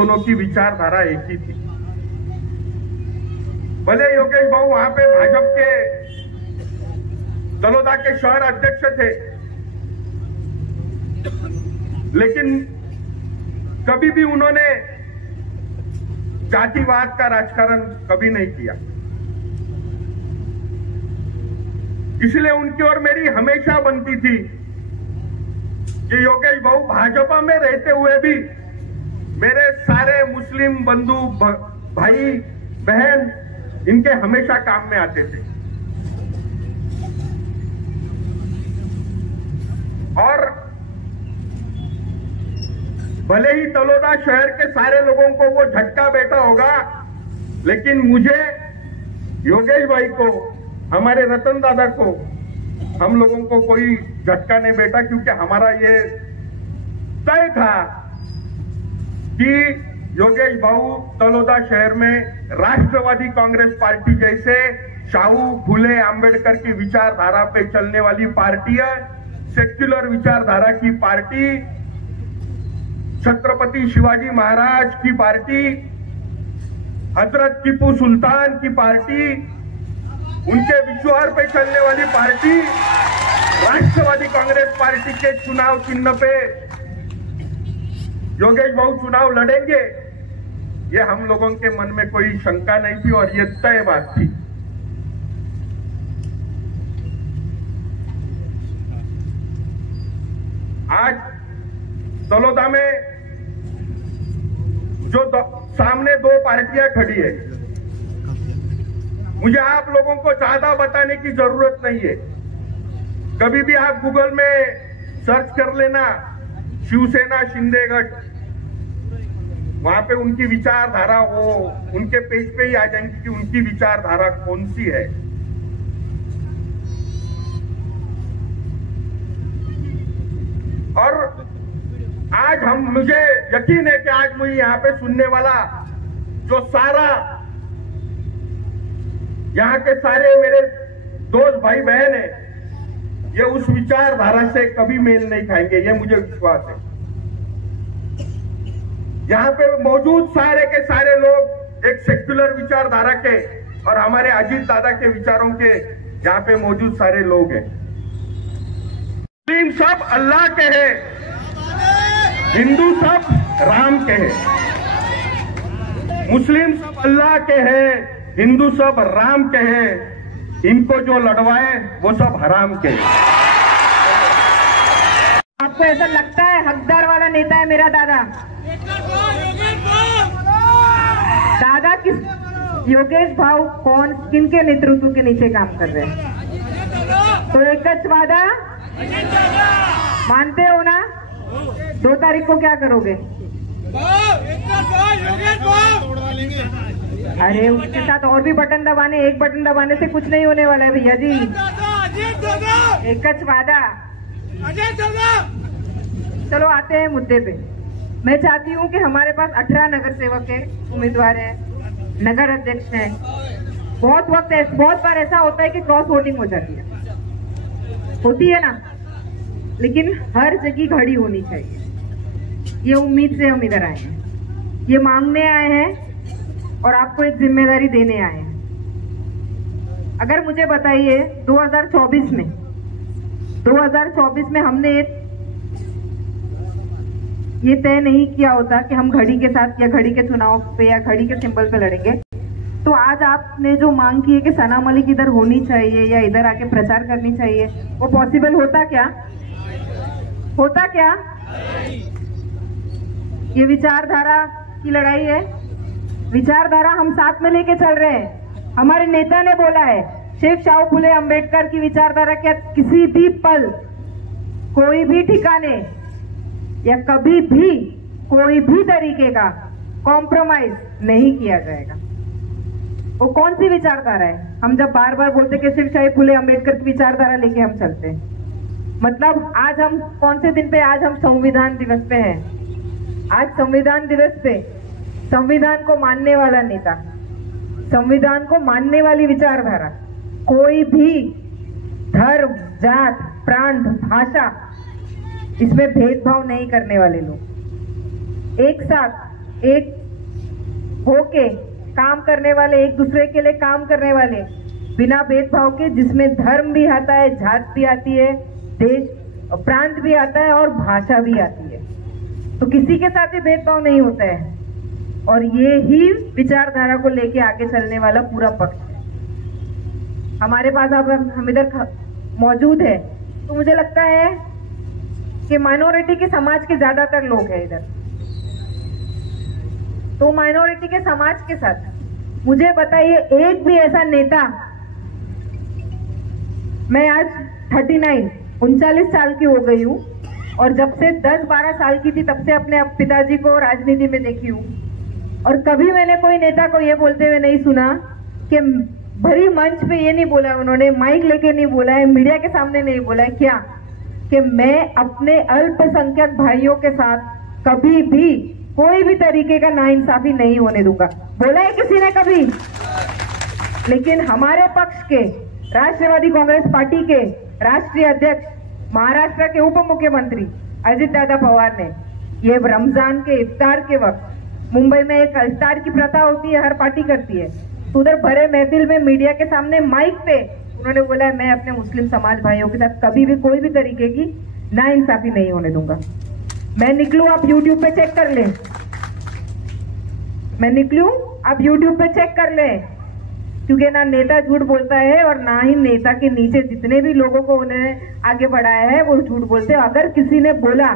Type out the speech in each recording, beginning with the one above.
दोनों की विचारधारा एक ही थी। भले योगेश भाऊ वहां पे भाजपा के तलोदा के शहर अध्यक्ष थे, लेकिन कभी भी उन्होंने जातिवाद का राजकारण कभी नहीं किया। इसलिए उनकी और मेरी हमेशा बनती थी कि योगेश भाऊ भाजपा में रहते हुए भी मेरे सारे मुस्लिम बंधु भाई बहन इनके हमेशा काम में आते थे। और भले ही तलोदा शहर के सारे लोगों को वो झटका बैठा होगा, लेकिन मुझे, योगेश भाई को, हमारे रतन दादा को, हम लोगों को कोई झटका नहीं बैठा, क्योंकि हमारा ये तय था कि योगेश भाऊ तलोदा शहर में राष्ट्रवादी कांग्रेस पार्टी जैसे शाहू फुले आंबेडकर की विचारधारा पे चलने वाली पार्टी है, सेक्युलर विचारधारा की पार्टी, छत्रपति शिवाजी महाराज की पार्टी, हजरत टीपू सुल्तान की पार्टी, उनके विचार पे चलने वाली पार्टी, राष्ट्रवादी कांग्रेस पार्टी के चुनाव चिन्ह पे योगेश भाऊ चुनाव लड़ेंगे, ये हम लोगों के मन में कोई शंका नहीं थी और ये तय बात थी। आज तलोदा में जो सामने दो पार्टियां खड़ी है, मुझे आप लोगों को ज्यादा बताने की जरूरत नहीं है। कभी भी आप गूगल में सर्च कर लेना शिवसेना शिंदे गठ, वहां पे उनकी विचारधारा वो उनके पेज पे ही आ जाएंगी कि उनकी विचारधारा कौन सी है। और आज मुझे यकीन है कि आज मुझे यहाँ पे सुनने वाला जो सारा यहाँ के सारे मेरे दोस्त भाई बहन है, ये उस विचारधारा से कभी मेल नहीं खाएंगे, ये मुझे विश्वास है। यहाँ पे मौजूद सारे के सारे लोग एक सेक्युलर विचारधारा के और हमारे अजीत दादा के विचारों के यहाँ पे मौजूद सारे लोग हैं। मुस्लिम सब अल्लाह के हैं, हिंदू सब राम के हैं। मुस्लिम सब अल्लाह के हैं, हिंदू सब राम के हैं। इनको जो लड़वाए वो सब हराम के हैं। आपको ऐसा लगता है हकदार वाला नेता है मेरा दादा? दादा किस, योगेश भाऊ कौन, किनके नेतृत्व के नीचे काम कर रहे हैं? तो एक वादा मानते हो ना? 2 तारीख को क्या करोगे? अरे उसके साथ और भी बटन दबाने, एक बटन दबाने से कुछ नहीं होने वाला है भैया जी। एक वादा। चलो आते हैं मुद्दे पे। मैं चाहती हूँ कि हमारे पास 18 नगर सेवक है, उम्मीदवार है, नगर अध्यक्ष है। बहुत बार ऐसा होता है कि क्रॉस वोटिंग हो जाती है, होती है ना, लेकिन हर जगह घड़ी होनी चाहिए। ये उम्मीद से हम इधर आए हैं, ये मांगने आए हैं और आपको एक जिम्मेदारी देने आए हैं। अगर मुझे बताइए 2024 में हमने ये तय नहीं किया होता कि हम घड़ी के साथ या घड़ी के चुनाव पे या घड़ी के सिंबल पे लड़ेंगे, तो आज आपने जो मांग की है कि सना मलिक इधर होनी चाहिए या इधर आके प्रचार करनी चाहिए, वो पॉसिबल होता क्या? ये विचारधारा की लड़ाई है। विचारधारा हम साथ में लेके चल रहे हैं। हमारे नेता ने बोला है शिव शाहू फुले अंबेडकर की विचारधारा के किसी भी पल, कोई भी ठिकाने या कभी भी कोई भी तरीके का कॉम्प्रोमाइज नहीं किया जाएगा। वो कौन सी विचारधारा है? हम जब बार बार बोलते कि शिव शाहू फुले अंबेडकर की विचारधारा लेके हम चलते हैं, मतलब आज हम कौन से दिन पे? आज हम संविधान दिवस पे हैं। आज संविधान दिवस पे संविधान को मानने वाला नेता, संविधान को मानने वाली विचारधारा, कोई भी धर्म, जात, प्रांत, भाषा, इसमें भेदभाव नहीं करने वाले लोग एक साथ एक होके काम करने वाले, एक दूसरे के लिए काम करने वाले, बिना भेदभाव के, जिसमें धर्म भी आता है, जात भी आती है, देश प्रांत भी आता है और भाषा भी आती है। तो किसी के साथ भी भेदभाव नहीं होता है और ये ही विचारधारा को लेके आगे चलने वाला पूरा पक्ष है। हमारे पास अब हम इधर मौजूद है तो मुझे लगता है कि माइनॉरिटी के समाज के ज्यादातर लोग हैं इधर। तो माइनॉरिटी के समाज के साथ मुझे बताइए, एक भी ऐसा नेता, मैं आज 39 साल की हो गई हूँ और जब से 10-12 साल की थी तब से अपने पिताजी को राजनीति में देखी हूँ और कभी मैंने कोई नेता को ये बोलते हुए नहीं सुना कि भरी मंच पे ये नहीं बोला उन्होंने, माइक लेके नहीं बोला है, मीडिया के सामने नहीं बोला है क्या, कि मैं अपने अल्पसंख्यक भाइयों के साथ कभी भी कोई भी तरीके का नाइंसाफी नहीं होने दूंगा। बोला है किसी ने कभी? लेकिन हमारे पक्ष के राष्ट्रवादी कांग्रेस पार्टी के राष्ट्रीय अध्यक्ष, महाराष्ट्र के उप मुख्यमंत्री अजित दादा पवार ने ये रमजान के इफ्तार के वक्त, मुंबई में एक इफ्तार की प्रथा होती है, हर पार्टी करती है, तो उधर भरे महफिल में मीडिया के सामने माइक पे उन्होंने बोला है मैं अपने मुस्लिम समाज भाइयों के साथ कभी भी कोई भी तरीके की नाइंसाफी नहीं होने दूंगा। मैं निकलूं, आप YouTube पे चेक कर लें, मैं निकलूं, आप YouTube पे चेक कर लें, क्योंकि ना नेता झूठ बोलता है और ना ही नेता के नीचे जितने भी लोगों को उन्होंने आगे बढ़ाया है वो झूठ बोलते हैं। अगर किसी ने बोला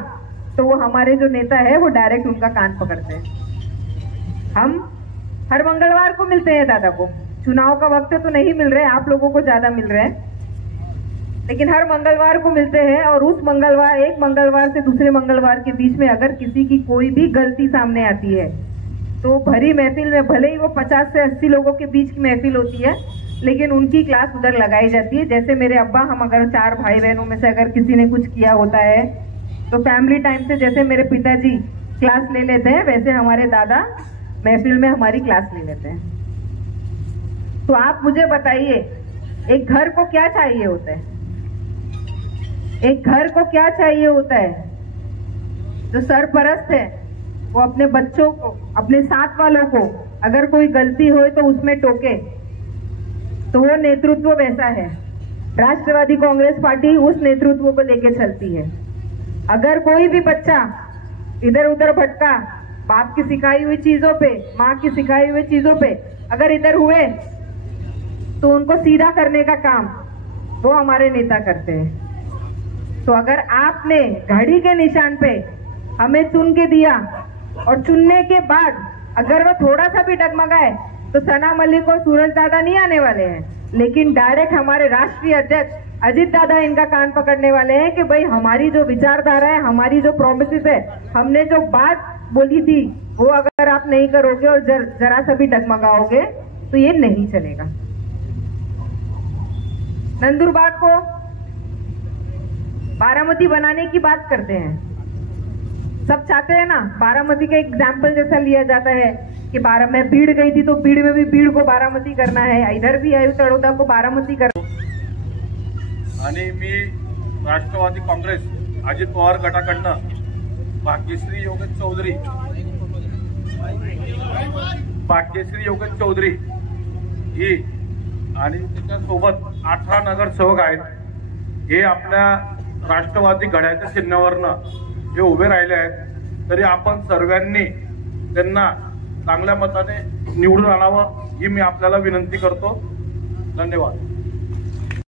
तो वो हमारे जो नेता है वो डायरेक्ट उनका कान पकड़ते हैं। हम हर मंगलवार को मिलते हैं दादा को, चुनाव का वक्त तो नहीं मिल रहे, आप लोगों को ज्यादा मिल रहे हैं, लेकिन हर मंगलवार को मिलते हैं और उस मंगलवार, एक मंगलवार से दूसरे मंगलवार के बीच में अगर किसी की कोई भी गलती सामने आती है तो भरी महफिल में, भले ही वो 50 से 80 लोगों के बीच की महफिल होती है, लेकिन उनकी क्लास उधर लगाई जाती है। जैसे मेरे अब्बा, हम अगर 4 भाई बहनों में से अगर किसी ने कुछ किया होता है तो फैमिली टाइम से जैसे मेरे पिताजी क्लास ले लेते हैं, वैसे हमारे दादा महफिल में हमारी क्लास ले लेते हैं। तो आप मुझे बताइए, एक घर को क्या चाहिए होता है? एक घर को क्या चाहिए होता है? जो सरपरस्त है वो अपने बच्चों को, अपने साथ वालों को अगर कोई गलती हो तो उसमें टोके, तो वो नेतृत्व वैसा है। राष्ट्रवादी कांग्रेस पार्टी उस नेतृत्व को लेके चलती है। अगर कोई भी बच्चा इधर उधर भटका, बाप की सिखाई हुई चीजों पे, माँ की सिखाई हुई चीजों पे अगर इधर हुए तो उनको सीधा करने का काम वो हमारे नेता करते हैं। तो अगर आपने घड़ी के निशान पे हमें चुन के दिया और चुनने के बाद अगर वो थोड़ा सा भी डगमगाए तो सना मलिक और सूरज दादा नहीं आने वाले हैं, लेकिन डायरेक्ट हमारे राष्ट्रीय अध्यक्ष अजित दादा इनका कान पकड़ने वाले हैं कि भाई हमारी जो विचारधारा है, हमारी जो प्रोमिसेस है, हमने जो बात बोली थी वो अगर आप नहीं करोगे और जरा सा भी डगमगाओगे तो ये नहीं चलेगा। नंदुरबार को बारामती बनाने की बात करते हैं, सब चाहते हैं ना। बारामती का एग्जाम्पल जैसा लिया जाता है कि मैं बीड़ गई थी तो बीड़ में भी बीड़ को बारामती करना है, इधर भी आयु तळोदा को बारामती कर। आणि मी राष्ट्रवादी काँग्रेस अजित पवार गटाकडनं भाग्यश्री योगेश चौधरी ही आणि त्याच्यासोबत 18 नगरसेवक आहेत, हे आपल्या राष्ट्रवादी घड्याच्या चिन्हावरनं जे उभे राहिले आहेत, तरी आपण सर्वांनी त्यांना चांगल्या मताने निवडून आणावं ही मी आपल्याला विनंती करतो। धन्यवाद।